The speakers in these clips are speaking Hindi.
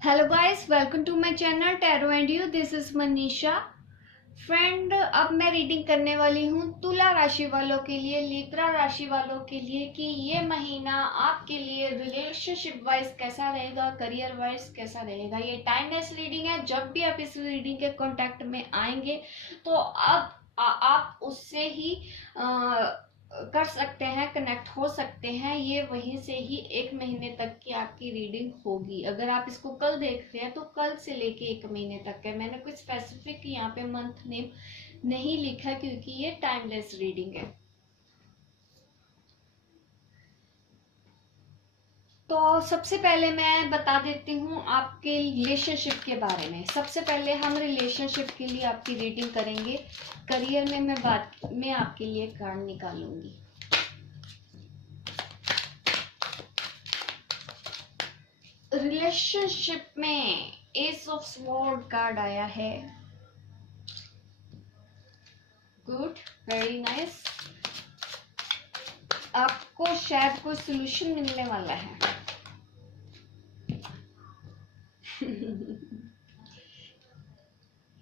Hello guys, welcome to my channel tarot and you. This is Manisha. Friend, अब मैं रीडिंग करने वाली हूँ तुला राशि वालों के लिए, लिब्रा राशि वालों के लिए कि ये महीना आपके लिए रिलेशनशिप वाइज कैसा रहेगा, करियर वाइज कैसा रहेगा। ये टाइमलेस रीडिंग है। जब भी आप इस रीडिंग के कांटेक्ट में आएंगे तो अब आप उससे ही कर सकते हैं, कनेक्ट हो सकते हैं। ये वहीं से ही 1 महीने तक की आपकी रीडिंग होगी। अगर आप इसको कल देख रहे हैं तो कल से लेके 1 महीने तक है। मैंने कुछ स्पेसिफिक यहाँ पे मंथ नेम नहीं लिखा क्योंकि ये टाइमलेस रीडिंग है। तो सबसे पहले मैं बता देती हूँ आपके रिलेशनशिप के बारे में। सबसे पहले हम रिलेशनशिप के लिए आपकी रीडिंग करेंगे। करियर में मैं बाद में आपके लिए कार्ड निकालूंगी। रिलेशनशिप में एस ऑफ स्वॉर्ड कार्ड आया है। Good, very nice. आपको शायद कोई सोल्यूशन मिलने वाला है।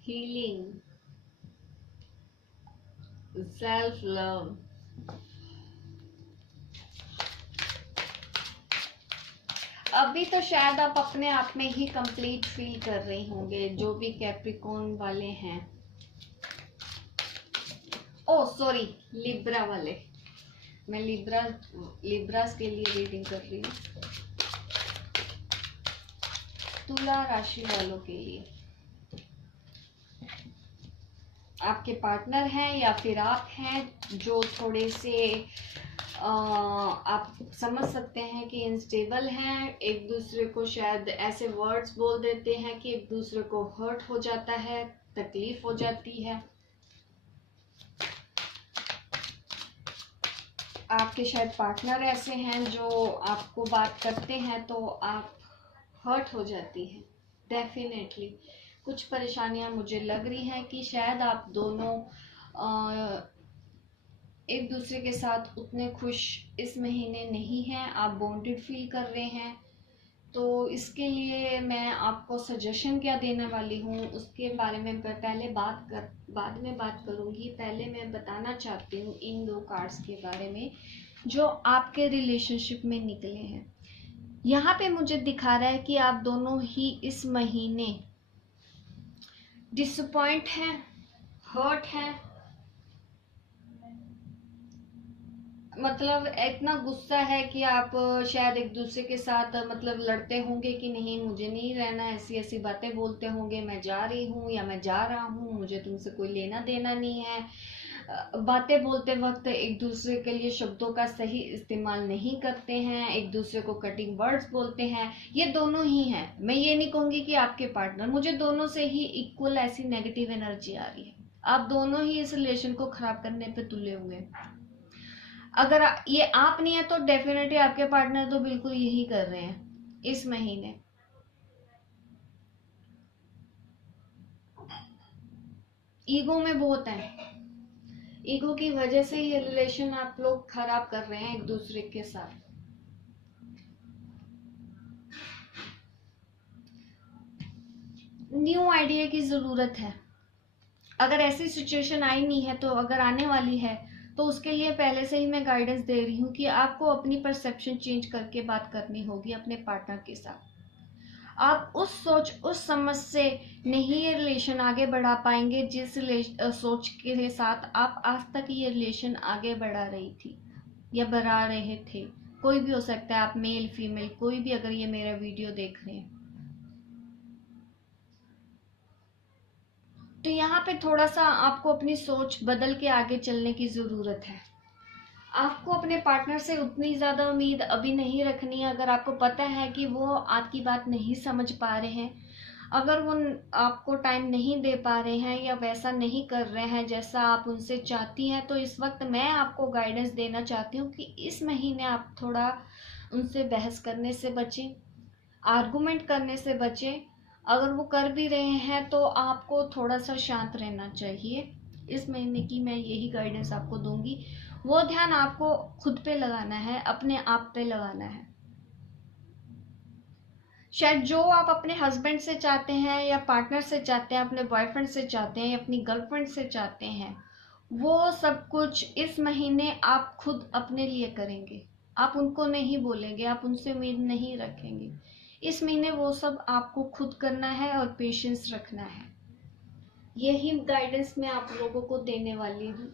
Healing, self love. अभी तो शायद आप अपने आप में ही कंप्लीट फील कर रहे होंगे, जो भी कैप्रिकॉर्न वाले हैं। ओ सॉरी, लिब्रा वाले। मैं लिब्रास के लिए रीडिंग कर रही हूँ। तुला राशि वालों के लिए आपके पार्टनर हैं या फिर आप हैं जो थोड़े से आप समझ सकते हैं कि अनस्टेबल हैं। एक दूसरे को शायद ऐसे वर्ड्स बोल देते हैं कि एक दूसरे को हर्ट हो जाता है, तकलीफ हो जाती है। आपके शायद पार्टनर ऐसे हैं जो आपको बात करते हैं तो आप हर्ट हो जाती है। डेफिनेटली कुछ परेशानियां मुझे लग रही हैं कि शायद आप दोनों एक दूसरे के साथ उतने खुश इस महीने नहीं हैं। आप बॉन्डेड फील कर रहे हैं। तो इसके लिए मैं आपको सजेशन क्या देने वाली हूँ उसके बारे में पहले बाद में बात करूंगी। पहले मैं बताना चाहती हूँ इन 2 कार्ड्स के बारे में जो आपके रिलेशनशिप में निकले हैं। यहाँ पे मुझे दिखा रहा है कि आप दोनों ही इस महीने डिसअपॉइंट हैं, हर्ट हैं। मतलब इतना गुस्सा है कि आप शायद एक दूसरे के साथ मतलब लड़ते होंगे कि नहीं मुझे नहीं रहना, ऐसी ऐसी बातें बोलते होंगे, मैं जा रही हूँ या मैं जा रहा हूँ, मुझे तुमसे कोई लेना देना नहीं है। बातें बोलते वक्त एक दूसरे के लिए शब्दों का सही इस्तेमाल नहीं करते हैं, एक दूसरे को कटिंग वर्ड्स बोलते हैं। ये दोनों ही हैं। मैं ये नहीं कहूंगी कि आपके पार्टनर, मुझे दोनों से ही इक्वल ऐसी नेगेटिव एनर्जी आ रही है। आप दोनों ही इस रिलेशन को खराब करने पे तुले हुए हैं। अगर ये आप नहीं है तो डेफिनेटली आपके पार्टनर तो बिल्कुल यही कर रहे हैं इस महीने। ईगो में बहुत है। ईगो की वजह से ये रिलेशन आप लोग खराब कर रहे हैं एक दूसरे के साथ। न्यू आइडिया की जरूरत है। अगर ऐसी सिचुएशन आई नहीं है तो अगर आने वाली है तो उसके लिए पहले से ही मैं गाइडेंस दे रही हूँ कि आपको अपनी परसेप्शन चेंज करके बात करनी होगी अपने पार्टनर के साथ। आप उस समझ से नहीं ये रिलेशन आगे बढ़ा पाएंगे जिस सोच के साथ आप आज तक ये रिलेशन आगे बढ़ा रही थी या बढ़ा रहे थे। कोई भी हो सकता है, आप मेल फीमेल कोई भी, अगर ये मेरा वीडियो देख रहे हैं तो यहाँ पे थोड़ा सा आपको अपनी सोच बदल के आगे चलने की जरूरत है। आपको अपने पार्टनर से उतनी ज्यादा उम्मीद अभी नहीं रखनी है। अगर आपको पता है कि वो आपकी बात नहीं समझ पा रहे हैं, अगर वो आपको टाइम नहीं दे पा रहे हैं या वैसा नहीं कर रहे हैं जैसा आप उनसे चाहती हैं, तो इस वक्त मैं आपको गाइडेंस देना चाहती हूँ कि इस महीने आप थोड़ा उनसे बहस करने से बचें, आर्गुमेंट करने से बचें। अगर वो कर भी रहे हैं तो आपको थोड़ा सा शांत रहना चाहिए। इस महीने की मैं यही गाइडेंस आपको दूंगी। वो ध्यान आपको खुद पे लगाना है, अपने आप पे लगाना है। शायद जो आप अपने हस्बैंड से चाहते हैं या पार्टनर से चाहते हैं, अपने बॉयफ्रेंड से चाहते हैं या अपनी गर्लफ्रेंड से चाहते हैं, वो सब कुछ इस महीने आप खुद अपने लिए करेंगे। आप उनको नहीं बोलेंगे, आप उनसे उम्मीद नहीं रखेंगे। इस महीने वो सब आपको खुद करना है और पेशेंस रखना है। यही गाइडेंस मैं आप लोगों को देने वाली हूँ।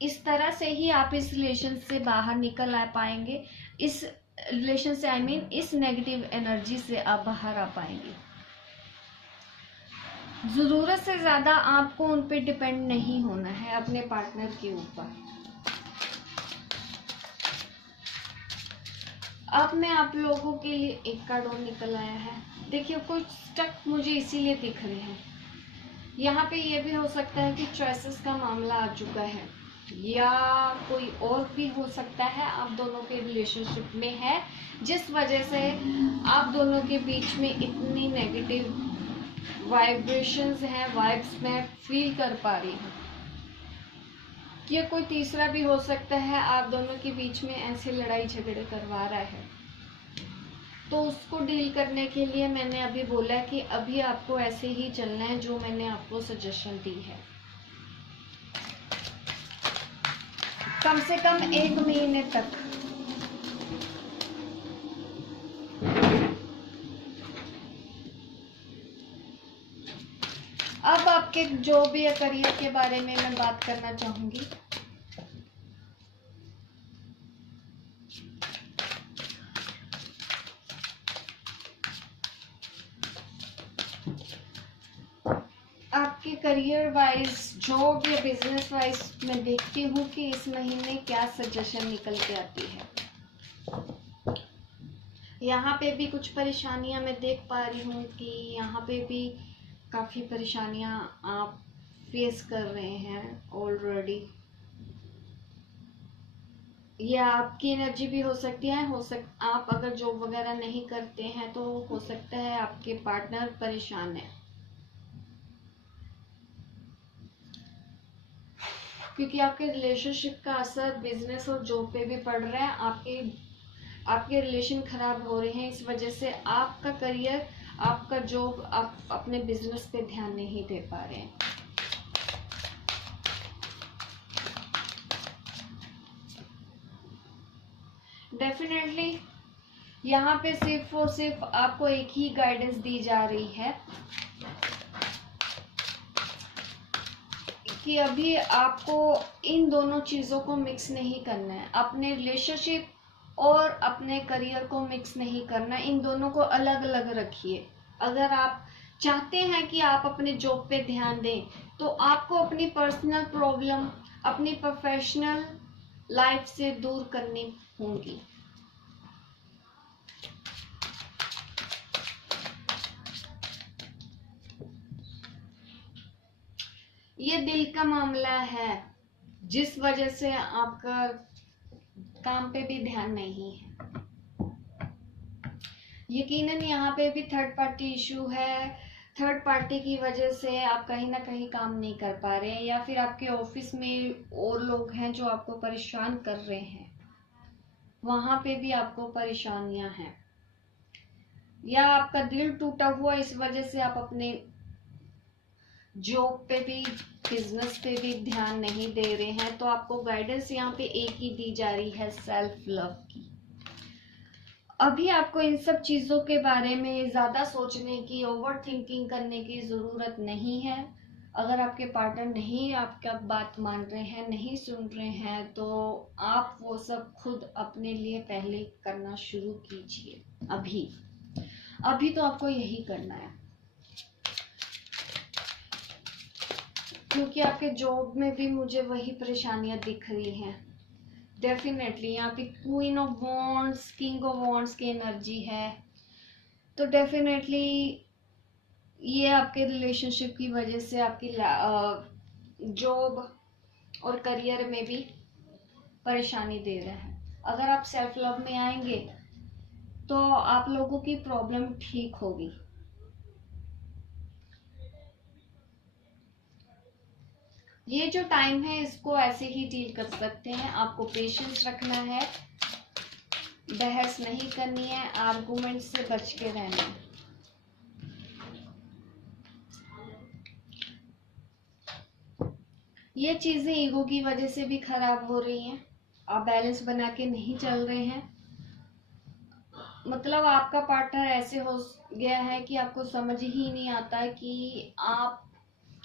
इस तरह से ही आप इस रिलेशन से बाहर निकल आ पाएंगे। इस रिलेशन से इस नेगेटिव एनर्जी से आप बाहर आ पाएंगे। जरूरत से ज्यादा आपको उन पे डिपेंड नहीं होना है, अपने पार्टनर के ऊपर। अब मैं आप लोगों के लिए एक कार्ड और निकल आया है। देखिए, कुछ स्टक मुझे इसीलिए दिख रहे हैं। यहाँ पे ये भी हो सकता है कि चॉइसेस का मामला आ चुका है, या कोई और भी हो सकता है आप दोनों के रिलेशनशिप में है, जिस वजह से आप दोनों के बीच में इतनी नेगेटिव वाइब्रेशंस हैं, वाइब्स मैं फील कर पा रही हूँ। ये कोई तीसरा भी हो सकता है आप दोनों के बीच में ऐसे लड़ाई झगड़े करवा रहा है। तो उसको डील करने के लिए मैंने अभी बोला कि अभी आपको ऐसे ही चलना है, जो मैंने आपको सजेशन दी है। कम से कम 1 महीने तक। अब आपके जॉब या करियर के बारे में मैं बात करना चाहूंगी। आपके करियर वाइज, जॉब या बिजनेस वाइज मैं देखती हूँ कि इस महीने क्या सजेशन निकल के आती है। यहाँ पे भी कुछ परेशानियां मैं देख पा रही हूँ कि यहाँ पे भी काफ़ी परेशानियां आप फेस कर रहे हैं ऑलरेडी। ये आपकी एनर्जी भी हो सकती है, आप अगर जॉब वगैरह नहीं करते हैं तो हो सकता है आपके पार्टनर परेशान है, क्योंकि आपके रिलेशनशिप का असर बिजनेस और जॉब पे भी पड़ रहा है। आपके रिलेशन खराब हो रहे हैं, इस वजह से आपका करियर, आपका जॉब, आप अपने बिजनेस पे ध्यान नहीं दे पा रहे हैं। डेफिनेटली यहाँ पे सिर्फ और सिर्फ आपको एक ही गाइडेंस दी जा रही है कि अभी आपको इन दोनों चीज़ों को मिक्स नहीं करना है। अपने रिलेशनशिप और अपने करियर को मिक्स नहीं करना, इन दोनों को अलग अलग रखिए। अगर आप चाहते हैं कि आप अपने जॉब पे ध्यान दें, तो आपको अपनी पर्सनल प्रॉब्लम, अपनी प्रोफेशनल लाइफ से दूर करनी होंगी। ये दिल का मामला है, जिस वजह से आपका काम पे भी ध्यान नहीं है। यकीनन यहाँ पे भी थर्ड पार्टी इशू है। थर्ड पार्टी की वजह से आप कहीं ना कहीं काम नहीं कर पा रहे हैं, या फिर आपके ऑफिस में और लोग हैं जो आपको परेशान कर रहे हैं, वहां पे भी आपको परेशानियां हैं, या आपका दिल टूटा हुआ, इस वजह से आप अपने जॉब पे भी, बिजनेस पे भी ध्यान नहीं दे रहे हैं। तो आपको गाइडेंस यहाँ पे एक ही दी जा रही है, सेल्फ लव की। अभी आपको इन सब चीजों के बारे में ज्यादा सोचने की, ओवर थिंकिंग करने की जरूरत नहीं है। अगर आपके पार्टनर नहीं आपका बात मान रहे हैं, नहीं सुन रहे हैं, तो आप वो सब खुद अपने लिए पहले करना शुरू कीजिए। अभी तो आपको यही करना है, क्योंकि आपके जॉब में भी मुझे वही परेशानियां दिख रही हैं। डेफिनेटली यहाँ पे queen of wands, king of wands की एनर्जी है, तो डेफिनेटली ये आपके रिलेशनशिप की वजह से आपकी जॉब और करियर में भी परेशानी दे रहे हैं। अगर आप सेल्फ लव में आएंगे तो आप लोगों की प्रॉब्लम ठीक होगी। ये जो टाइम है इसको ऐसे ही डील कर सकते हैं। आपको पेशेंस रखना है, बहस नहीं करनी है, आर्गुमेंट से बच के रहना है। ये चीजें ईगो की वजह से भी खराब हो रही हैं। आप बैलेंस बना के नहीं चल रहे हैं। मतलब आपका पार्टनर ऐसे हो गया है कि आपको समझ ही नहीं आता कि आप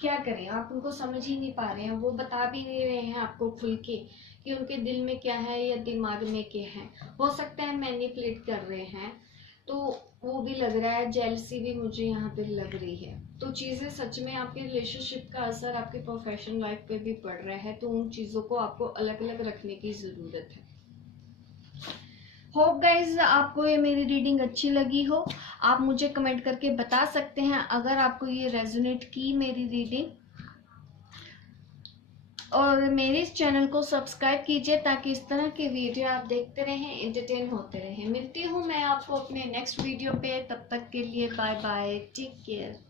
क्या करें। आप उनको समझ ही नहीं पा रहे हैं। वो बता भी नहीं रहे हैं आपको खुल के कि उनके दिल में क्या है या दिमाग में क्या है। हो सकता है मैनिपुलेट कर रहे हैं, तो वो भी लग रहा है। जेलसी भी मुझे यहाँ पे लग रही है। तो चीजें सच में आपके रिलेशनशिप का असर आपके प्रोफेशनल लाइफ पे भी पड़ रहा है। तो उन चीजों को आपको अलग अलग रखने की जरूरत है। होप गाइज आपको ये मेरी रीडिंग अच्छी लगी हो। आप मुझे कमेंट करके बता सकते हैं अगर आपको ये रेजोनेट की मेरी रीडिंग। और मेरे इस चैनल को सब्सक्राइब कीजिए ताकि इस तरह के वीडियो आप देखते रहें, एंटरटेन होते रहें। मिलती हूँ मैं आपको अपने नेक्स्ट वीडियो पे। तब तक के लिए बाय बाय, टेक केयर।